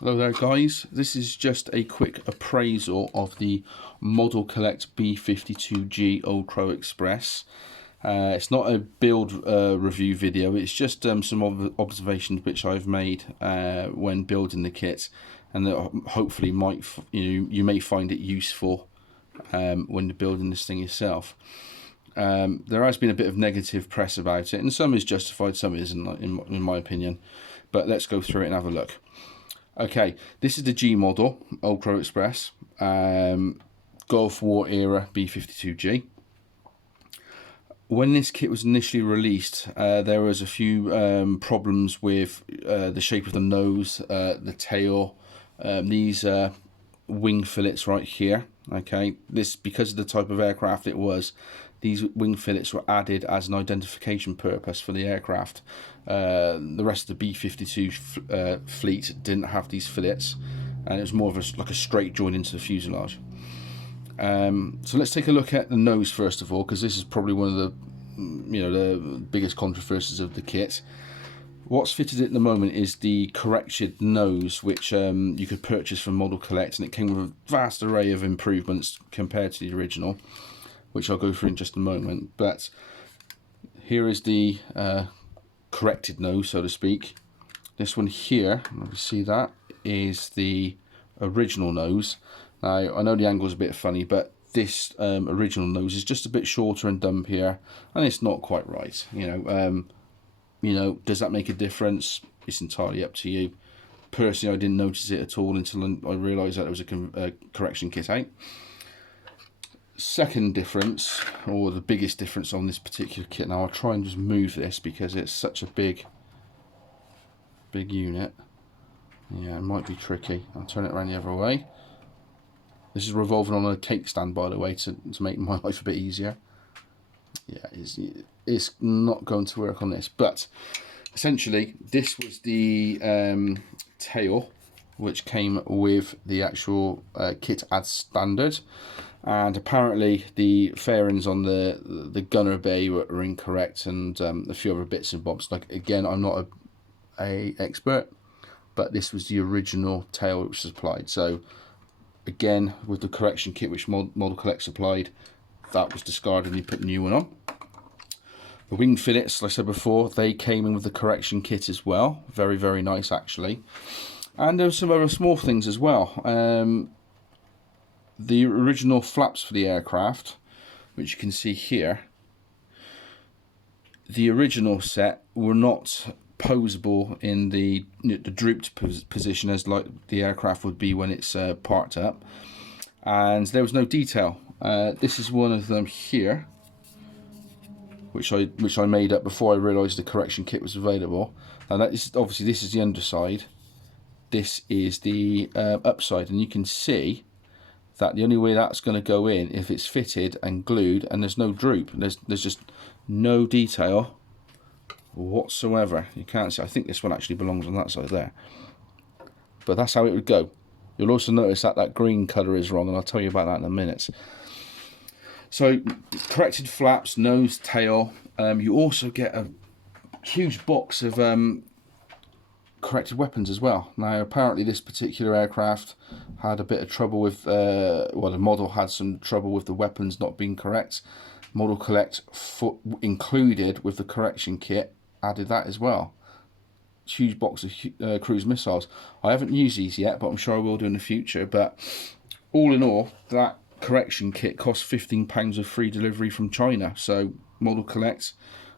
Hello there guys, this is just a quick appraisal of the Modelcollect B52G Old Crow Express. It's not a build review video, it's just some observations which I've made when building the kit, and that hopefully might you may find it useful when you're building this thing yourself. There has been a bit of negative press about it, and some is justified, some isn't, in my opinion, but let's go through it and have a look. Okay, this is the G model, Old Crow Express, Gulf War era B52G. When this kit was initially released, there was a few problems with the shape of the nose, the tail, these wing fillets right here. Okay, this, because of the type of aircraft it was, these wing fillets were added as an identification purpose for the aircraft. The rest of the B-52 fleet didn't have these fillets, and it was more of like a straight join into the fuselage. So let's take a look at the nose first of all, because this is probably one of the the biggest controversies of the kit. What's fitted at the moment is the corrected nose, which you could purchase from Modelcollect, and it came with a vast array of improvements compared to the original, which I'll go through in just a moment. But here is the corrected nose, so to speak. This one here, you see that, is the original nose. Now, I know the angle is a bit funny, but this original nose is just a bit shorter and dumpier, and it's not quite right. Does that make a difference? It's entirely up to you. Personally, I didn't notice it at all until I realised that it was a correction kit out. Second difference, or the biggest difference on this particular kit, now I'll try and just move this because it's such a big unit. Yeah, it might be tricky. I'll turn it around the other way. This is revolving on a cake stand, by the way, to make my life a bit easier. Yeah, it's not going to work on this, but essentially this was the tail which came with the actual kit as standard, and apparently the fairings on the gunner bay were incorrect, and a few other bits and bobs. Like, again, I'm not a expert, but this was the original tail which was applied. So again, with the correction kit which Modelcollect supplied, that was discarded and you put the new one on. The wing fillets, like I said before, they came in with the correction kit as well. Very, very nice, actually. And there were some other small things as well. The original flaps for the aircraft, which you can see here, the original set were not posable in the drooped position as like the aircraft would be when it's parked up, and there was no detail. This is one of them here, which I made up before I realised the correction kit was available. And that is obviously, this is the underside, this is the upside, and you can see that the only way that's going to go in if it's fitted and glued, and there's no droop. There's just no detail whatsoever. You can't see. I think this one actually belongs on that side there, but that's how it would go. You'll also notice that that green colour is wrong, and I'll tell you about that in a minute. So, corrected flaps, nose, tail. You also get a huge box of corrected weapons as well. Now, apparently this particular aircraft had a bit of trouble with, well, the model had some trouble with the weapons not being correct. Modelcollect, included with the correction kit, added that as well. Huge box of cruise missiles. I haven't used these yet, but I'm sure I will do in the future. But all in all, that correction kit cost £15 of free delivery from China. So Modelcollect,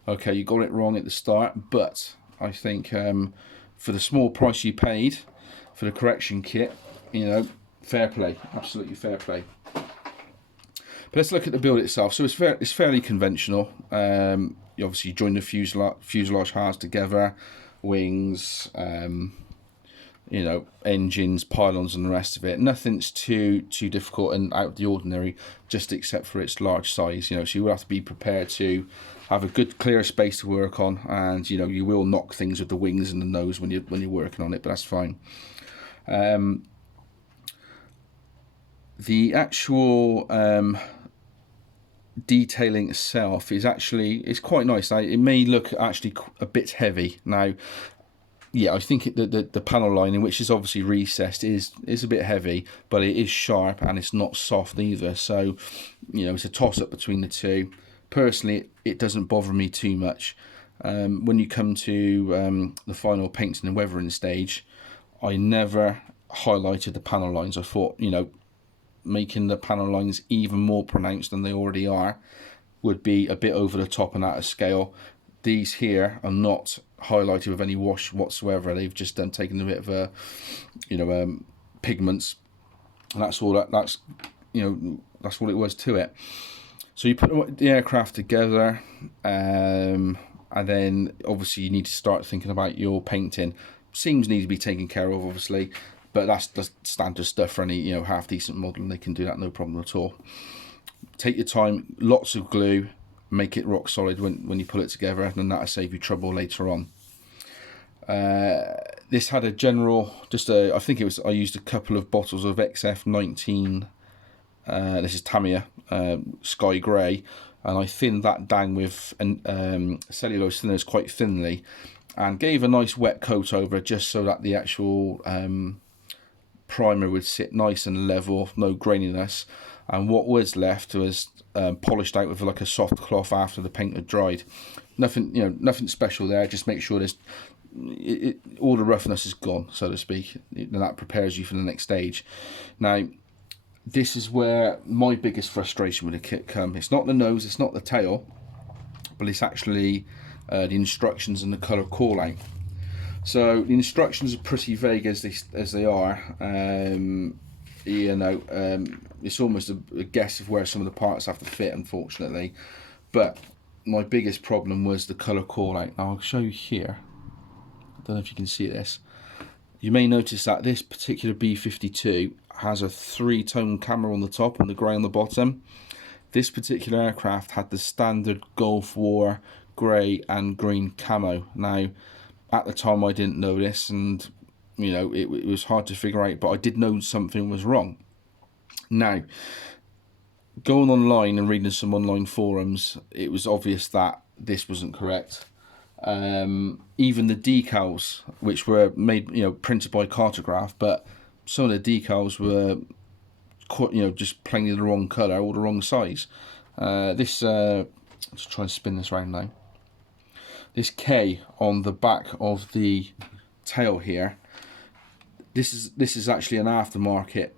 okay, you got it wrong at the start, but I think for the small price you paid for the correction kit, fair play, absolutely fair play. But let's look at the build itself. So it's fairly conventional. You obviously join the fuselage halves together, wings, engines, pylons, and the rest of it. Nothing's too difficult and out of the ordinary, just except for its large size. So you will have to be prepared to have a good clear space to work on, and you will knock things with the wings and the nose when you're working on it, but that's fine. The actual detailing itself is quite nice. Now, it may look actually a bit heavy. Now, yeah, I think the panel lining, which is obviously recessed, is a bit heavy, but it is sharp and it's not soft either. So, you know, it's a toss up between the two. Personally, it doesn't bother me too much. When you come to the final painting and weathering stage, I never highlighted the panel lines. I thought, you know, making the panel lines even more pronounced than they already are would be a bit over the top and out of scale. These here are not highlighted with any wash whatsoever. They've just taken a bit of a, you know, pigments, and that's all. That's, you know, that's all it was to it. So you put the aircraft together, and then obviously you need to start thinking about your painting. Seams need to be taken care of, obviously, but that's the standard stuff for any, you know, half decent model, and they can do that no problem at all. Take your time, lots of glue, make it rock solid when you pull it together, and then that'll save you trouble later on. This had a general, I think it was, I used a couple of bottles of XF19, this is Tamiya Sky Grey, and I thinned that down with cellulose thinners quite thinly, and gave a nice wet coat over just so that the actual primer would sit nice and level, no graininess. And what was left was polished out with like a soft cloth after the paint had dried. Nothing, you know, nothing special there. Just make sure there's all the roughness is gone, so to speak, and that prepares you for the next stage. Now, this is where my biggest frustration with the kit come. It's not the nose, it's not the tail, but it's actually the instructions and the colour call out. So the instructions are pretty vague as they are. You know, it's almost a guess of where some of the parts have to fit, unfortunately. But my biggest problem was the colour call out. Now I'll show you here. I don't know if you can see this. You may notice that this particular B52 has a 3-tone camera on the top and the grey on the bottom. This particular aircraft had the standard Gulf War grey and green camo. Now, at the time I didn't know this, and you know, it was hard to figure out, but I did know something was wrong. Now, going online and reading some online forums, it was obvious that this wasn't correct. Even the decals, which were made, you know, printed by Cartograph, but some of the decals were, you know, just plainly the wrong colour or the wrong size. Let's try and spin this round now. This K on the back of the tail here, this is actually an aftermarket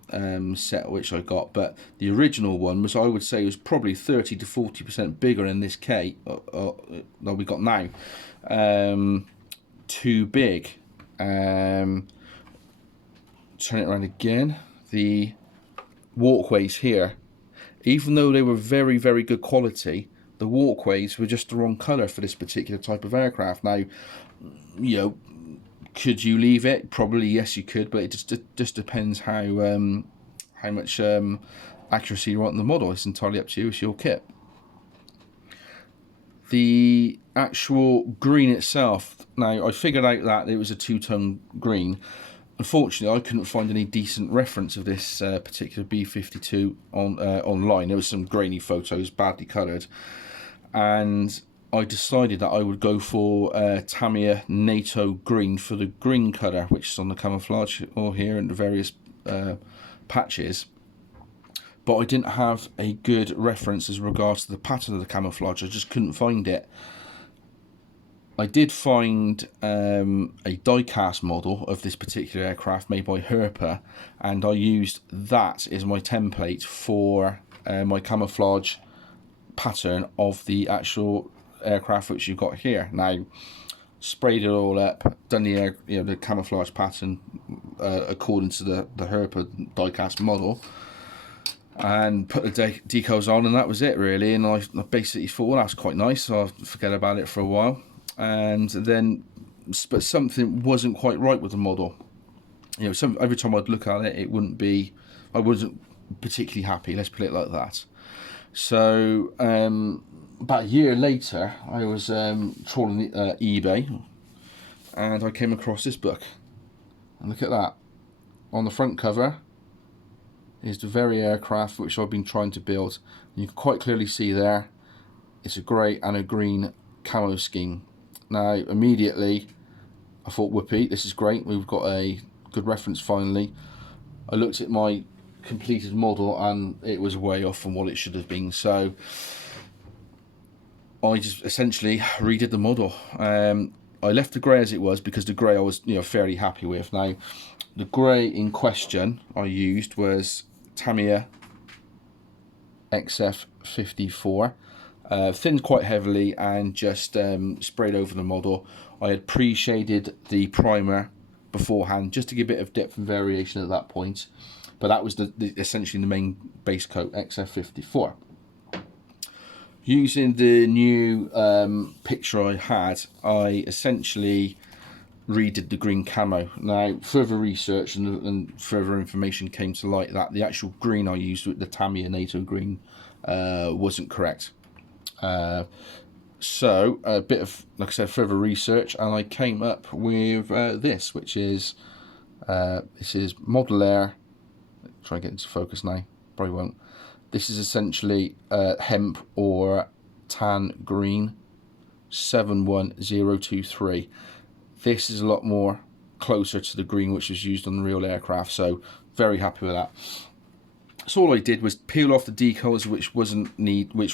set which I got, but the original one was, I would say, was probably 30 to 40% bigger than this K that we got now. Too big. Turn it around again. The walkways here, even though they were very, very good quality, the walkways were just the wrong colour for this particular type of aircraft. Now, you know, could you leave it? Probably yes, you could, but it just depends how much accuracy you want in the model. It's entirely up to you. It's your kit. The actual green itself. Now, I figured out that it was a 2-tone green. Unfortunately, I couldn't find any decent reference of this particular B52 online. There was some grainy photos, badly coloured, and I decided that I would go for Tamiya NATO green for the green colour, which is on the camouflage or here in the various patches. But I didn't have a good reference as regards to the pattern of the camouflage. I just couldn't find it. I did find a die-cast model of this particular aircraft made by Herpa, and I used that as my template for my camouflage pattern of the actual aircraft which you've got here. Now, sprayed it all up, done the the camouflage pattern according to the Herpa die-cast model, and put the decals on, and that was it really. And I basically thought, well, that's quite nice, so I'll forget about it for a while. And then, but something wasn't quite right with the model. You know, every time I'd look at it, it wouldn't be, I wasn't particularly happy, let's put it like that. So about a year later, I was trawling eBay, and I came across this book, and look at that. On the front cover is the very aircraft which I've been trying to build. And you can quite clearly see there, it's a grey and a green camo scheme. Now, immediately, I thought, whoopee, this is great, we've got a good reference finally. I looked at my completed model and it was way off from what it should have been, so I just essentially redid the model. I left the grey as it was because the grey I was fairly happy with. Now the grey in question I used was Tamiya XF54, thinned quite heavily and just sprayed over the model. I had pre-shaded the primer beforehand just to give a bit of depth and variation at that point, but that was essentially the main base coat, XF54. Using the new picture I had, I essentially redid the green camo. Now further research and further information came to light that the actual green I used with the Tamiya NATO green wasn't correct. So a bit of, like I said, further research, and I came up with this, which is this is Modelcollect. Try and get into focus now. Probably won't. This is essentially hemp or tan green 71023. This is a lot more closer to the green which was used on the real aircraft, so very happy with that. So all I did was peel off the decals which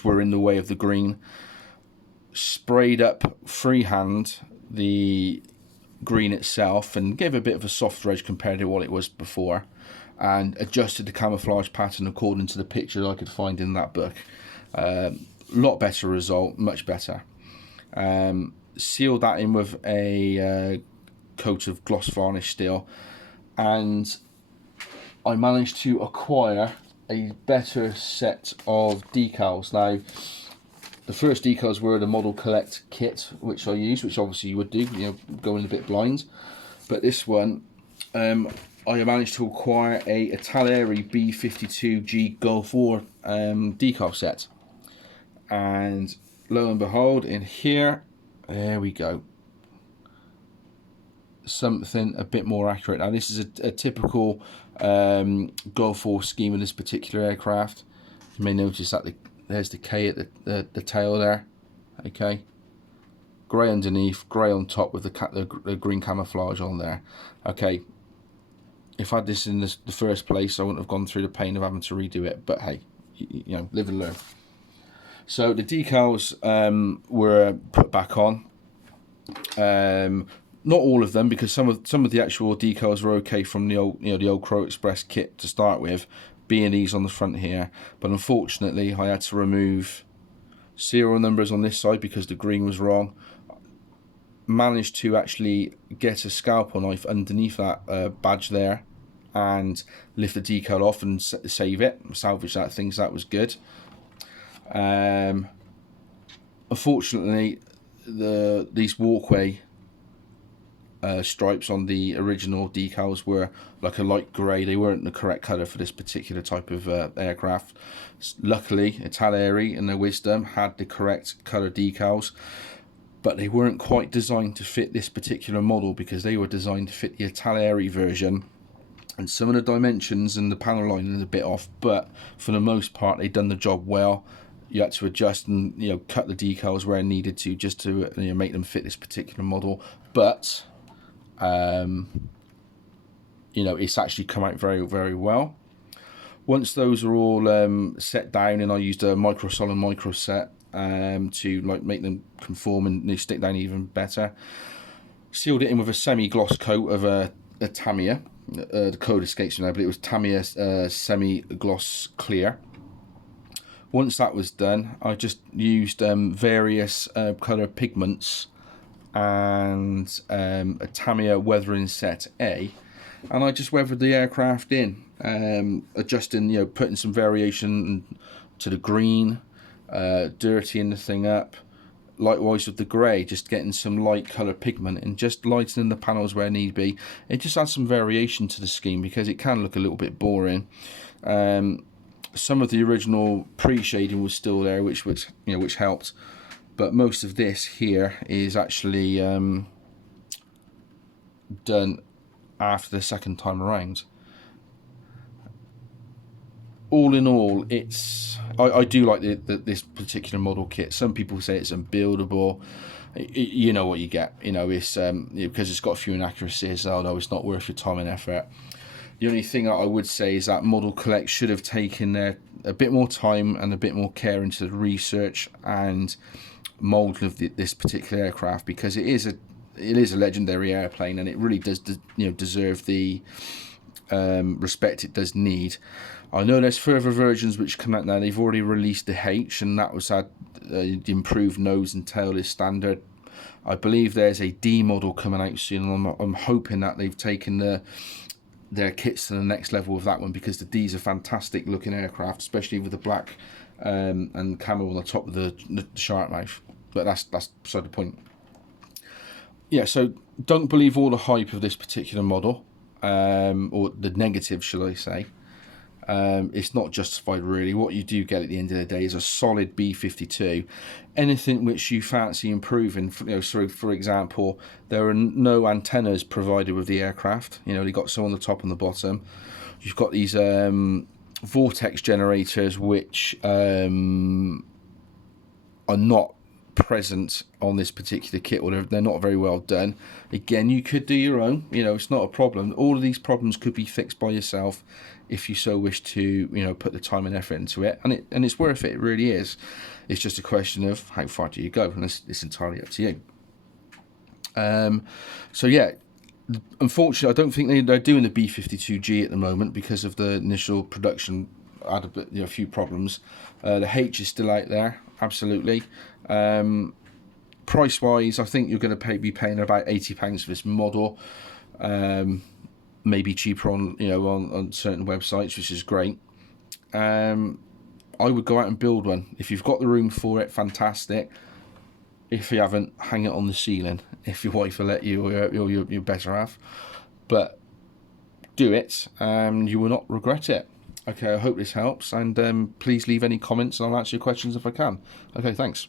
were in the way of the green, sprayed up freehand the green itself and gave a bit of a softer edge compared to what it was before, and adjusted the camouflage pattern according to the picture I could find in that book. Lot better result, much better. Sealed that in with a coat of gloss varnish still, and I managed to acquire a better set of decals. Now the first decals were the Modelcollect kit which I used, which obviously you would do, going a bit blind, but this one I managed to acquire a Italeri B52G Gulf War decal set, and lo and behold, in here, there we go, something a bit more accurate. Now this is a typical Gulf War scheme in this particular aircraft. You may notice that there's the K at the tail there. Okay, grey underneath, grey on top with the green camouflage on there. Okay, if I had this in the first place, I wouldn't have gone through the pain of having to redo it, but hey, live and learn. So the decals were put back on. Not all of them, because some of the actual decals were okay from the old the old Crow Express kit to start with, being these on the front here, but unfortunately I had to remove serial numbers on this side because the green was wrong. Managed to actually get a scalpel knife underneath that badge there and lift the decal off and save it, salvage that thing, so that was good. Unfortunately, these walkway stripes on the original decals were like a light grey. They weren't the correct colour for this particular type of aircraft. Luckily, Italeri in their wisdom had the correct colour decals, but they weren't quite designed to fit this particular model because they were designed to fit the Italeri version, and some of the dimensions and the panel lining is a bit off, but for the most part they'd done the job well. You had to adjust and cut the decals where needed to, just to make them fit this particular model, but it's actually come out very, very well. Once those are all set down, and I used a microsol and micro set to make them conform and they stick down even better. Sealed it in with a semi-gloss coat of a Tamiya. The code escapes me now, but it was Tamiya semi-gloss clear. Once that was done, I just used various colour pigments and a Tamiya weathering set A, and I just weathered the aircraft in, adjusting, putting some variation to the green, dirtying the thing up. Likewise with the grey, just getting some light colour pigment and just lightening the panels where need be. It just adds some variation to the scheme because it can look a little bit boring. Some of the original pre-shading was still there, which helped, but most of this here is actually done after the second time around. All in all, I do like this particular model kit. Some people say it's unbuildable. you know what you get. You know, it's because it's got a few inaccuracies. Oh no, it's not worth your time and effort. The only thing I would say is that Modelcollect should have taken a bit more time and a bit more care into the research and mould of this particular aircraft, because it is a legendary airplane, and it really does deserve the respect it does need. I know there's further versions which come out now. They've already released the H, and that was had the improved nose and tail is standard. I believe there's a D model coming out soon, and I'm hoping that they've taken their kits to the next level with that one, because the D's a fantastic looking aircraft, especially with the black and camo on the top of the shark mouth. But that's beside the point. Yeah, so don't believe all the hype of this particular model, or the negative, shall I say. It's not justified really. What you do get at the end of the day is a solid B-52. Anything which you fancy improving, so for example, there are no antennas provided with the aircraft. They got some on the top and the bottom. You've got these vortex generators which are not present on this particular kit, or they're not very well done. Again, you could do your own. It's not a problem. All of these problems could be fixed by yourself if you so wish to put the time and effort into it, and it's worth it. It really is. It's just a question of how far do you go, and it's entirely up to you. So yeah, unfortunately I don't think they're doing the B-52G at the moment because of the initial production had a few problems. The H is still out there, absolutely. Price wise, I think you're going to be paying about £80 for this model. Maybe cheaper on on certain websites, which is great. I would go out and build one. If you've got the room for it, fantastic. If you haven't, hang it on the ceiling if your wife will let you, or your better half. But do it, and you will not regret it. Okay, I hope this helps, and please leave any comments and I'll answer your questions if I can. Okay, thanks.